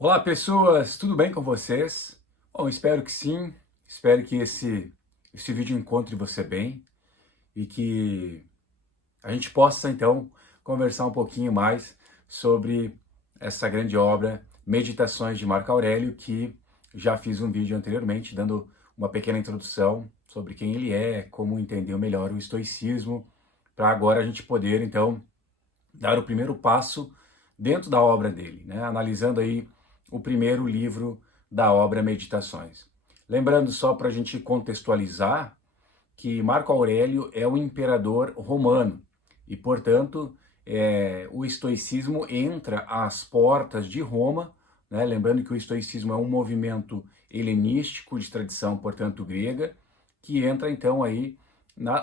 Olá pessoas, tudo bem com vocês? Bom, espero que sim, espero que esse vídeo encontre você bem e que a gente possa então conversar um pouquinho mais sobre essa grande obra, Meditações de Marco Aurélio, que já fiz um vídeo anteriormente dando uma pequena introdução sobre quem ele é, como entender melhor o estoicismo, para agora a gente poder então dar o primeiro passo dentro da obra dele, né? Analisando aí o primeiro livro da obra Meditações. Lembrando só para a gente contextualizar que Marco Aurélio é um imperador romano e, portanto, o estoicismo entra às portas de Roma, né? Lembrando que o estoicismo é um movimento helenístico de tradição, portanto, grega, que entra então aí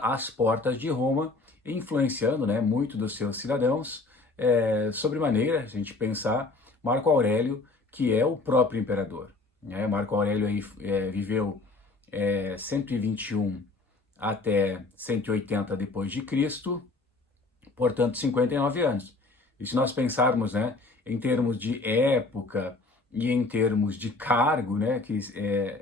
às portas de Roma, influenciando, né, muito dos seus cidadãos, sobremaneira, a gente pensar, Marco Aurélio, que é o próprio imperador. Né? Marco Aurélio aí, viveu 121 até 180 depois de Cristo, portanto 59 anos. E se nós pensarmos, né, em termos de época e em termos de cargo, né, que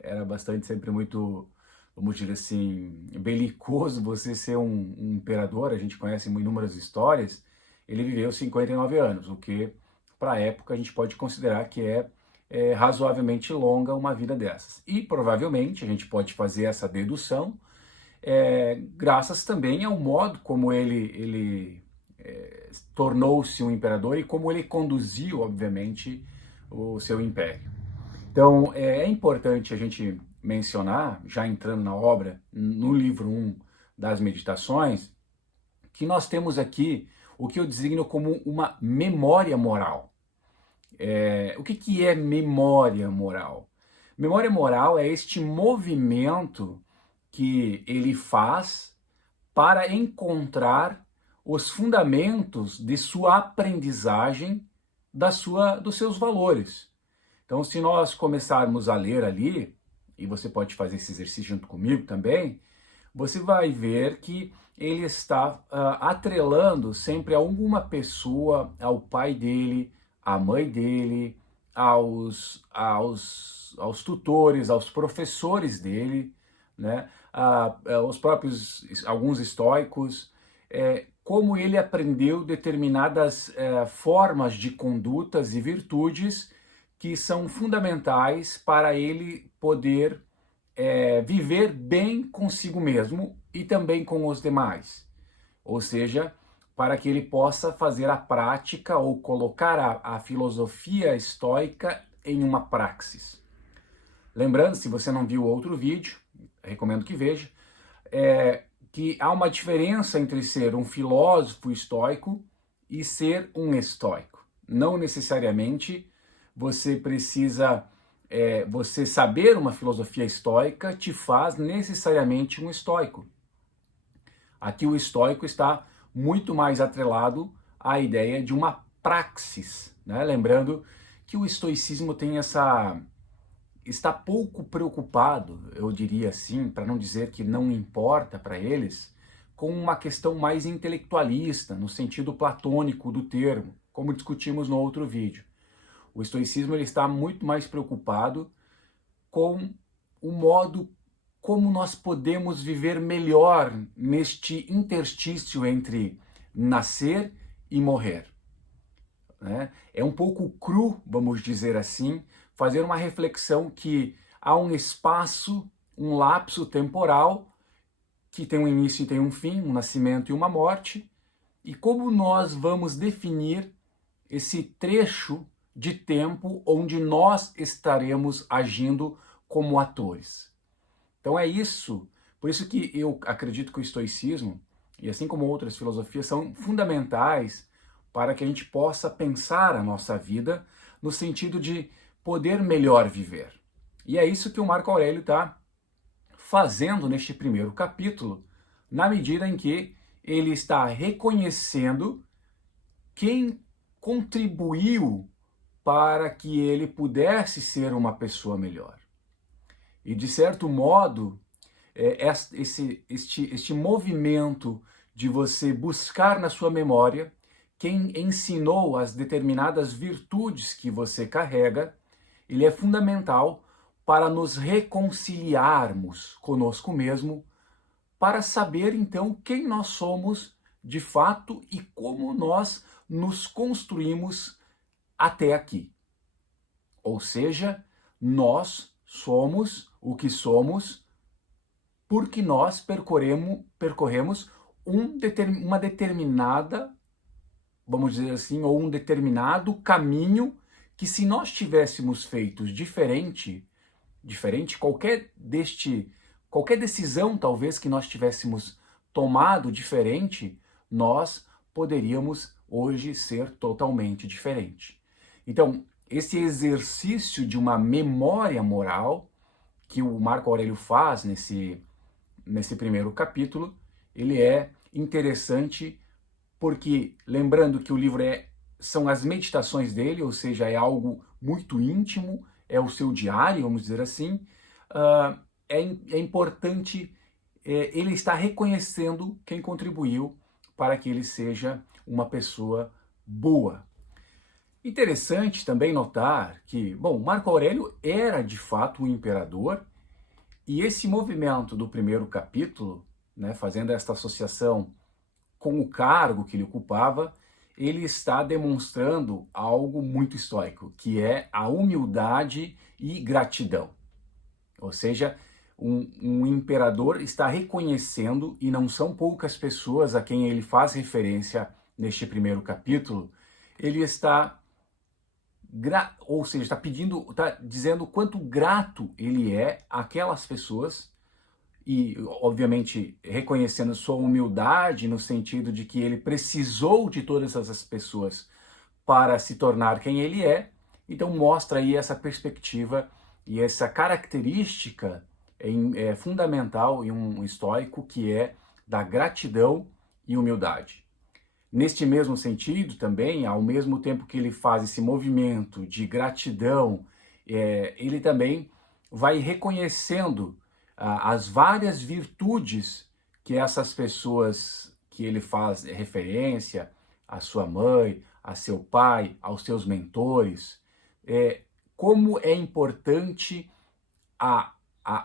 era bastante sempre muito, vamos dizer assim, belicoso você ser um imperador, a gente conhece inúmeras histórias, ele viveu 59 anos, o que para a época a gente pode considerar que é razoavelmente longa uma vida dessas. E provavelmente a gente pode fazer essa dedução graças também ao modo como ele tornou-se um imperador e como ele conduziu, obviamente, o seu império. Então, é importante a gente mencionar, já entrando na obra, no livro 1 das Meditações, que nós temos aqui o que eu designo como uma memória moral. O que é memória moral? Memória moral é este movimento que ele faz para encontrar os fundamentos de sua aprendizagem, dos seus valores. Então, se nós começarmos a ler ali, e você pode fazer esse exercício junto comigo também, você vai ver que ele está atrelando sempre a alguma pessoa, ao pai dele, à mãe dele, aos tutores, aos professores dele, né? Os próprios, alguns estoicos, como ele aprendeu determinadas formas de condutas e virtudes que são fundamentais para ele poder viver bem consigo mesmo e também com os demais. Ou seja, para que ele possa fazer a prática ou colocar a filosofia estoica em uma praxis. Lembrando, se você não viu outro vídeo, recomendo que veja, que há uma diferença entre ser um filósofo estoico e ser um estoico. Não necessariamente você precisa, você saber uma filosofia estoica te faz necessariamente um estoico. Aqui o estoico está muito mais atrelado à ideia de uma praxis, né? Lembrando que o estoicismo tem está pouco preocupado, eu diria assim, para não dizer que não importa para eles, com uma questão mais intelectualista, no sentido platônico do termo, como discutimos no outro vídeo. O estoicismo ele está muito mais preocupado com o modo como nós podemos viver melhor neste interstício entre nascer e morrer. Né? É um pouco cru, vamos dizer assim, fazer uma reflexão que há um espaço, um lapso temporal que tem um início e tem um fim, um nascimento e uma morte, e como nós vamos definir esse trecho de tempo onde nós estaremos agindo como atores. Então é isso, por isso que eu acredito que o estoicismo, e assim como outras filosofias, são fundamentais para que a gente possa pensar a nossa vida no sentido de poder melhor viver. E é isso que o Marco Aurélio está fazendo neste primeiro capítulo, na medida em que ele está reconhecendo quem contribuiu para que ele pudesse ser uma pessoa melhor. E de certo modo, este movimento de você buscar na sua memória quem ensinou as determinadas virtudes que você carrega, ele é fundamental para nos reconciliarmos conosco mesmo, para saber então quem nós somos de fato e como nós nos construímos até aqui. Ou seja, nós somos o que somos porque nós percorremos uma determinada, vamos dizer assim, ou um determinado caminho que, se nós tivéssemos feito diferente, qualquer decisão talvez que nós tivéssemos tomado diferente, nós poderíamos hoje ser totalmente diferente. Então, esse exercício de uma memória moral que o Marco Aurélio faz nesse primeiro capítulo, ele é interessante porque, lembrando que o livro são as meditações dele, ou seja, é algo muito íntimo, é o seu diário, vamos dizer assim, é importante ele estar reconhecendo quem contribuiu para que ele seja uma pessoa boa. Interessante também notar que, bom, Marco Aurélio era de fato um imperador, e esse movimento do primeiro capítulo, né, fazendo esta associação com o cargo que ele ocupava, ele está demonstrando algo muito estoico, que é a humildade e gratidão. Ou seja, um imperador está reconhecendo, e não são poucas pessoas a quem ele faz referência neste primeiro capítulo, ele está está dizendo quanto grato ele é àquelas pessoas, e obviamente reconhecendo sua humildade no sentido de que ele precisou de todas essas pessoas para se tornar quem ele é. Então mostra aí essa perspectiva e essa característica fundamental em um estoico, que é da gratidão e humildade. Neste mesmo sentido também, ao mesmo tempo que ele faz esse movimento de gratidão, ele também vai reconhecendo as várias virtudes que essas pessoas que ele faz referência, a sua mãe, a seu pai, aos seus mentores, como é importante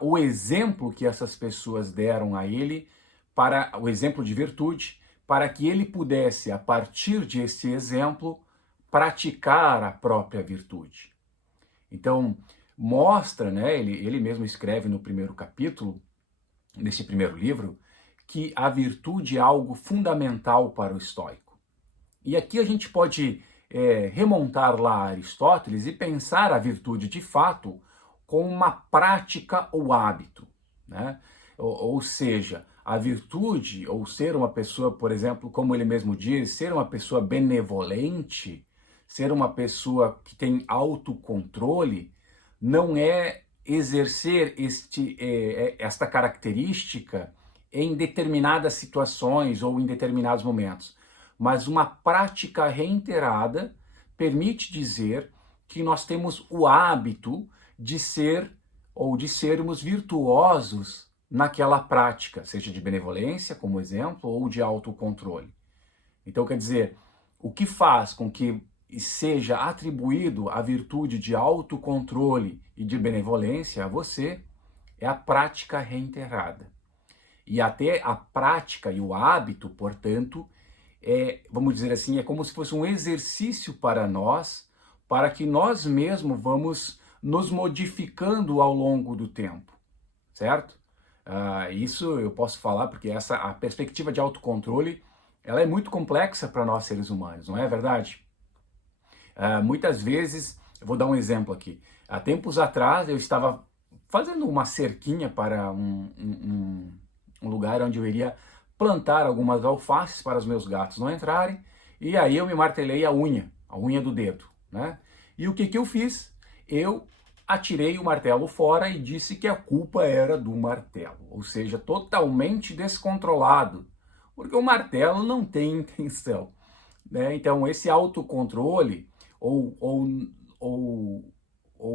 o exemplo que essas pessoas deram a ele, para o exemplo de virtude, para que ele pudesse, a partir desse exemplo, praticar a própria virtude. Então, mostra, né, ele mesmo escreve no primeiro capítulo, nesse primeiro livro, que a virtude é algo fundamental para o estoico. E aqui a gente pode remontar lá a Aristóteles e pensar a virtude de fato como uma prática ou hábito, né? Ou seja, a virtude, ou ser uma pessoa, por exemplo, como ele mesmo diz, ser uma pessoa benevolente, ser uma pessoa que tem autocontrole, não é exercer esta característica em determinadas situações ou em determinados momentos, mas uma prática reiterada permite dizer que nós temos o hábito de ser ou de sermos virtuosos naquela prática, seja de benevolência, como exemplo, ou de autocontrole. Então, quer dizer, o que faz com que seja atribuído a virtude de autocontrole e de benevolência a você é a prática reiterada. E até a prática e o hábito, portanto, vamos dizer assim, é como se fosse um exercício para nós, para que nós mesmos vamos nos modificando ao longo do tempo, certo? Isso eu posso falar porque a perspectiva de autocontrole, ela é muito complexa para nós seres humanos, não é verdade? Muitas vezes, eu vou dar um exemplo aqui. Há tempos atrás eu estava fazendo uma cerquinha para um lugar onde eu iria plantar algumas alfaces para os meus gatos não entrarem, e aí eu me martelei a unha do dedo, né? E o que eu fiz? Eu atirei o martelo fora e disse que a culpa era do martelo, ou seja, totalmente descontrolado, porque o martelo não tem intenção, né? Então esse autocontrole, ou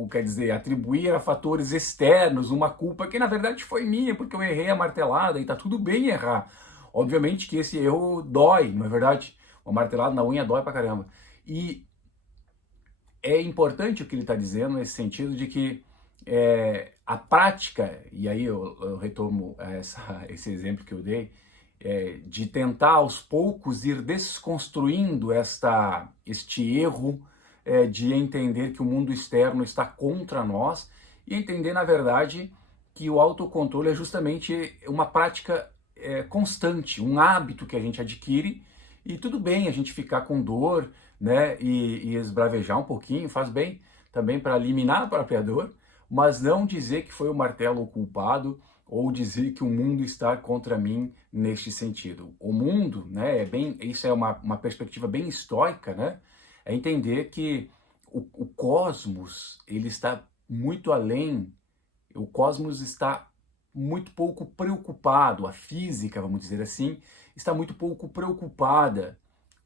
quer dizer, atribuir a fatores externos uma culpa que na verdade foi minha, porque eu errei a martelada, e tá tudo bem errar. Obviamente que esse erro dói, não é verdade? Uma martelada na unha dói pra caramba. E é importante o que ele está dizendo nesse sentido de que a prática, e aí eu retomo esse exemplo que eu dei, de tentar aos poucos ir desconstruindo este erro de entender que o mundo externo está contra nós e entender, na verdade, que o autocontrole é justamente uma prática constante, um hábito que a gente adquire e tudo bem a gente ficar com dor, né, e esbravejar um pouquinho, faz bem também para eliminar a própria dor, mas não dizer que foi o martelo o culpado ou dizer que o mundo está contra mim neste sentido. O mundo, né, isso é uma perspectiva bem estoica, né, é entender que o cosmos, ele está muito além, o cosmos está muito pouco preocupado, a física, vamos dizer assim, está muito pouco preocupada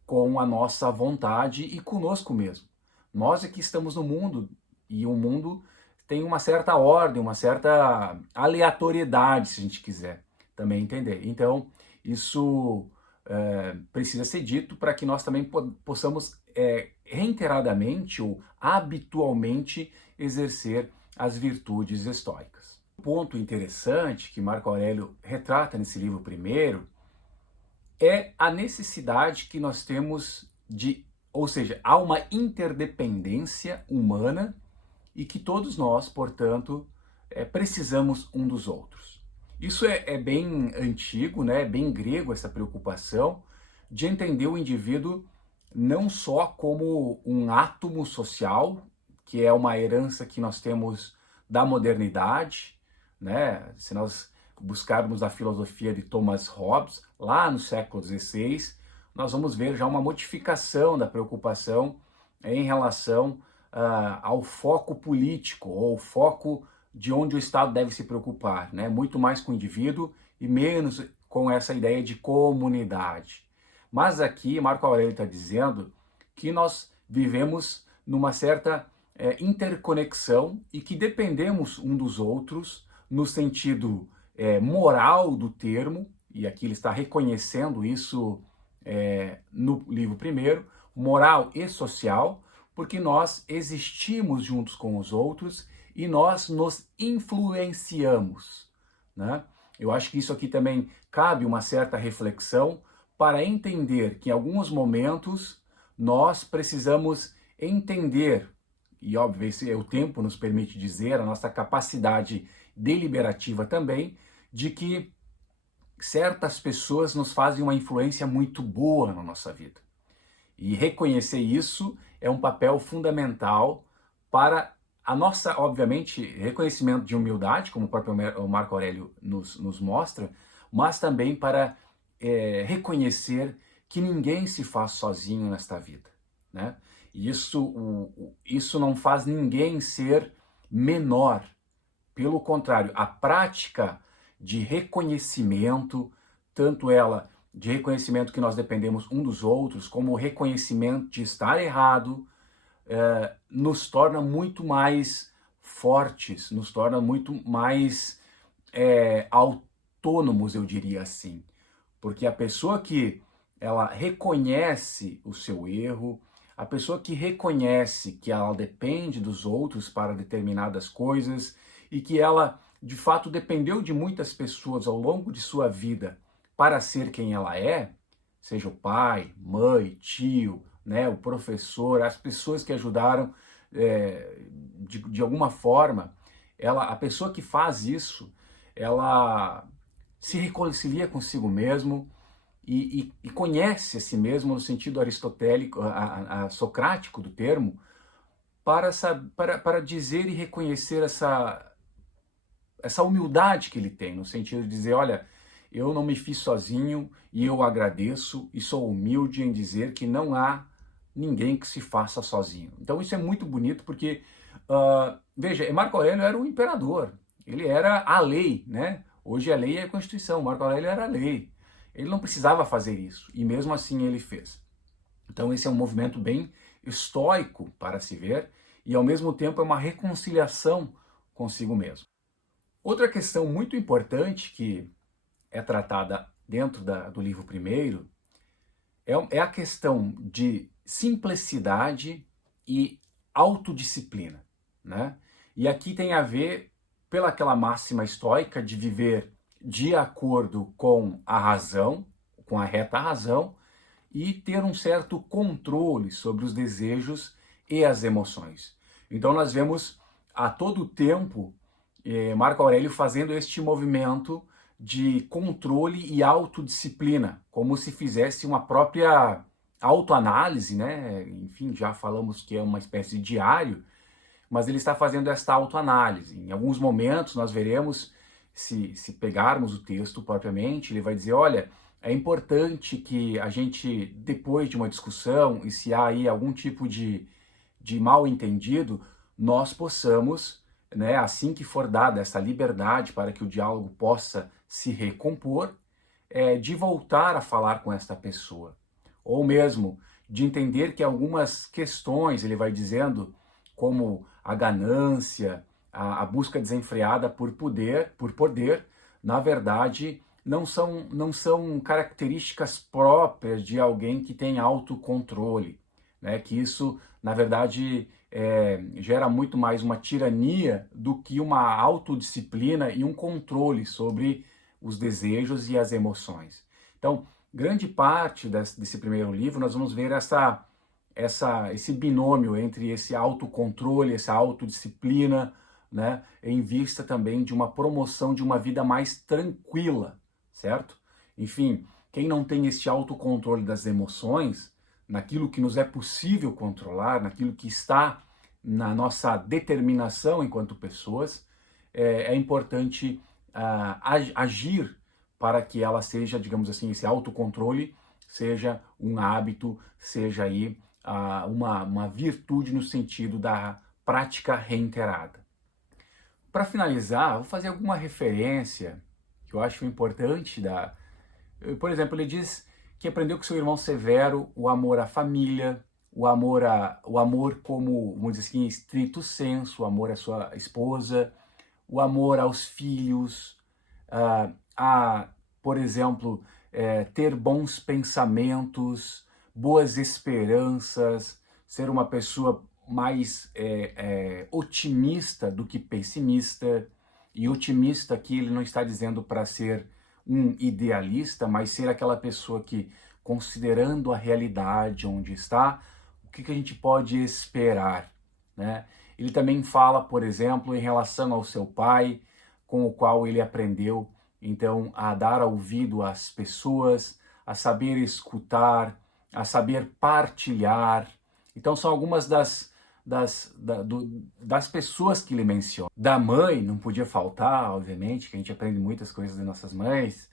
com a nossa vontade e conosco mesmo. Nós é que estamos no mundo e o mundo tem uma certa ordem, uma certa aleatoriedade, se a gente quiser também entender. Então, isso precisa ser dito para que nós também possamos reiteradamente ou habitualmente exercer as virtudes estoicas. Um ponto interessante que Marco Aurélio retrata nesse livro primeiro é a necessidade que nós temos ou seja, há uma interdependência humana e que todos nós, portanto, precisamos um dos outros. Isso é bem antigo, né? É bem grego essa preocupação de entender o indivíduo não só como um átomo social, que é uma herança que nós temos da modernidade, né? Se nós buscarmos a filosofia de Thomas Hobbes, lá no século XVI, nós vamos ver já uma modificação da preocupação em relação ao foco político, ou foco de onde o Estado deve se preocupar, né? Muito mais com o indivíduo e menos com essa ideia de comunidade. Mas aqui Marco Aurélio está dizendo que nós vivemos numa certa interconexão e que dependemos um dos outros no sentido moral do termo, e aqui ele está reconhecendo isso no livro primeiro, moral e social, porque nós existimos juntos com os outros e nós nos influenciamos, né? Eu acho que isso aqui também cabe uma certa reflexão para entender que em alguns momentos nós precisamos entender, e óbvio, o tempo nos permite dizer, a nossa capacidade deliberativa também, de que certas pessoas nos fazem uma influência muito boa na nossa vida. E reconhecer isso é um papel fundamental para a nossa, obviamente, reconhecimento de humildade, como o próprio Marco Aurélio nos mostra, mas também para reconhecer que ninguém se faz sozinho nesta vida, né? E isso não faz ninguém ser menor. Pelo contrário, a prática de reconhecimento, tanto ela de reconhecimento que nós dependemos um dos outros, como o reconhecimento de estar errado, nos torna muito mais fortes, nos torna muito mais autônomos, eu diria assim. Porque a pessoa que ela reconhece o seu erro, a pessoa que reconhece que ela depende dos outros para determinadas coisas e que ela, de fato, dependeu de muitas pessoas ao longo de sua vida para ser quem ela é, seja o pai, mãe, tio, né, o professor, as pessoas que ajudaram de alguma forma, a pessoa que faz isso, ela se reconcilia consigo mesmo e conhece a si mesmo no sentido aristotélico, socrático do termo, para dizer e reconhecer essa humildade que ele tem, no sentido de dizer, olha, eu não me fiz sozinho e eu agradeço e sou humilde em dizer que não há ninguém que se faça sozinho. Então isso é muito bonito porque, veja, Marco Aurélio era um imperador, ele era a lei, né? Hoje a lei é a Constituição, Marco Aurélio era a lei. Ele não precisava fazer isso e mesmo assim ele fez. Então esse é um movimento bem estoico para se ver e ao mesmo tempo é uma reconciliação consigo mesmo. Outra questão muito importante que é tratada dentro do livro primeiro é a questão de simplicidade e autodisciplina, né? E aqui tem a ver pela aquela máxima estoica de viver de acordo com a razão, com a reta razão, e ter um certo controle sobre os desejos e as emoções. Então nós vemos a todo tempo Marco Aurélio fazendo este movimento de controle e autodisciplina, como se fizesse uma própria autoanálise, né? Enfim, já falamos que é uma espécie de diário, mas ele está fazendo esta autoanálise. Em alguns momentos nós veremos, se pegarmos o texto propriamente, ele vai dizer, olha, é importante que a gente, depois de uma discussão, e se há aí algum tipo de mal entendido, nós possamos, né, assim que for dada essa liberdade para que o diálogo possa se recompor, de voltar a falar com esta pessoa. Ou mesmo de entender que algumas questões, ele vai dizendo, como a ganância, a busca desenfreada por poder, na verdade, não são características próprias de alguém que tem autocontrole, né? Que isso, na verdade, gera muito mais uma tirania do que uma autodisciplina e um controle sobre os desejos e as emoções. Então, grande parte desse primeiro livro, nós vamos ver esse binômio entre esse autocontrole, essa autodisciplina, né, em vista também de uma promoção de uma vida mais tranquila, certo? Enfim, quem não tem este autocontrole das emoções, naquilo que nos é possível controlar, naquilo que está na nossa determinação enquanto pessoas, é importante agir para que ela seja, digamos assim, esse autocontrole seja um hábito, seja aí uma virtude no sentido da prática reiterada. Para finalizar, vou fazer alguma referência que eu acho importante. Por exemplo, ele diz que aprendeu com seu irmão Severo o amor à família, o amor como, vamos dizer assim, em estrito senso, o amor à sua esposa, o amor aos filhos, por exemplo, ter bons pensamentos, boas esperanças, ser uma pessoa mais otimista do que pessimista. E otimista aqui ele não está dizendo para ser um idealista, mas ser aquela pessoa que, considerando a realidade onde está, o que a gente pode esperar, né? Ele também fala, por exemplo, em relação ao seu pai, com o qual ele aprendeu, então, a dar ouvido às pessoas, a saber escutar, a saber partilhar. Então, são algumas das pessoas que ele menciona. Da mãe, não podia faltar, obviamente, que a gente aprende muitas coisas das nossas mães,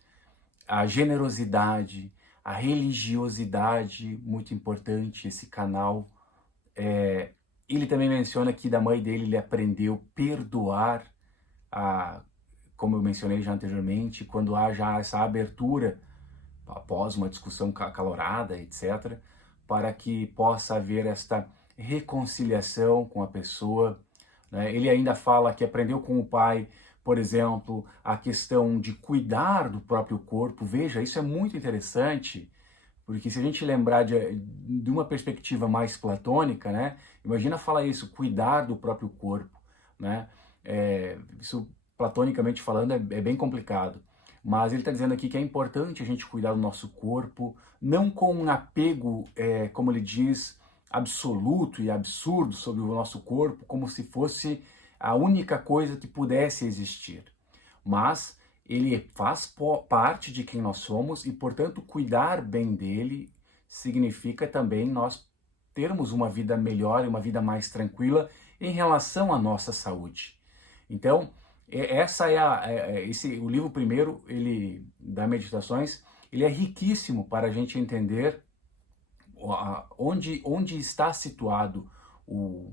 a generosidade, a religiosidade, muito importante, esse canal. Ele também menciona que da mãe dele ele aprendeu perdoar, como eu mencionei já anteriormente, quando há já essa abertura, após uma discussão acalorada, etc., para que possa haver esta reconciliação com a pessoa, né? Ele ainda fala que aprendeu com o pai, por exemplo, a questão de cuidar do próprio corpo. Veja, isso é muito interessante, porque se a gente lembrar de uma perspectiva mais platônica, né? Imagina falar isso, cuidar do próprio corpo, né? Isso, platonicamente falando, é bem complicado. Mas ele está dizendo aqui que é importante a gente cuidar do nosso corpo, não com um apego, como ele diz, absoluto e absurdo sobre o nosso corpo, como se fosse a única coisa que pudesse existir. Mas ele faz parte de quem nós somos e, portanto, cuidar bem dele significa também nós termos uma vida melhor e uma vida mais tranquila em relação à nossa saúde. Então, essa o livro primeiro, ele da Meditações, ele é riquíssimo para a gente entender onde está situado o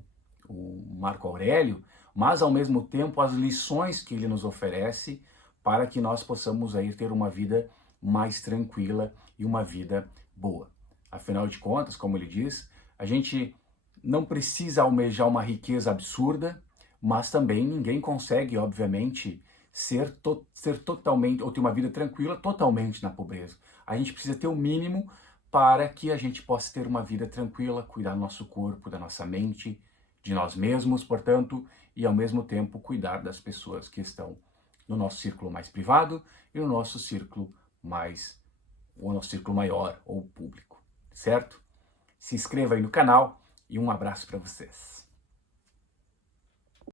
Marco Aurélio, mas ao mesmo tempo as lições que ele nos oferece para que nós possamos aí ter uma vida mais tranquila e uma vida boa. Afinal de contas, como ele diz, a gente não precisa almejar uma riqueza absurda, mas também ninguém consegue, obviamente, ser totalmente, ou ter uma vida tranquila totalmente na pobreza. A gente precisa ter o mínimo para que a gente possa ter uma vida tranquila, cuidar do nosso corpo, da nossa mente de nós mesmos, portanto, e ao mesmo tempo cuidar das pessoas que estão no nosso círculo mais privado e no nosso círculo maior ou público, certo? Se inscreva aí no canal e um abraço para vocês.